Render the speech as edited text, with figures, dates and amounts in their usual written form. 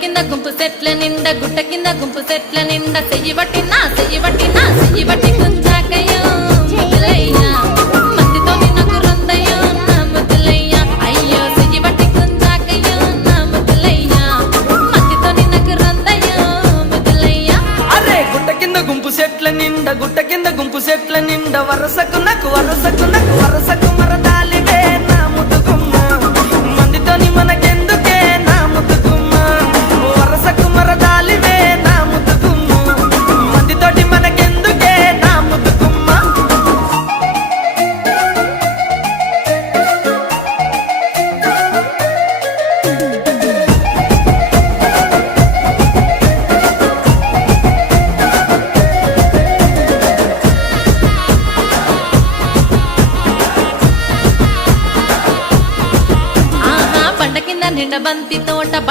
కింద గుంపు సెట్ల నిండా గుట్ట కింద గుంపు సెట్ల నిండా చెయ్యి బట్టి గుంజాకయ్యో ముద్దులయ్య మందితో నాకు రొందయ్యో నా ముద్దులయ్య అయ్యో చెయ్యి బట్టి గుంజాకయ్యో నా ముద్దులయ్య మందితో నాకు రొందయ్యో ముద్దులయ్య అరే గుట్ట కింద గుంపు సెట్ల నిండా వరసకు మరదాలివే నా ముద్దుగుమ్మ మందితోని మనకెందుకే నా ముద్దుగుమ్మ వరసకు మరదాలివే నా ముద్దుగుమ్మ మందితోటి మనకెందుకే నా ముద్దుగుమ్మ ఆహా పంట కింద నిండ బంతి తోట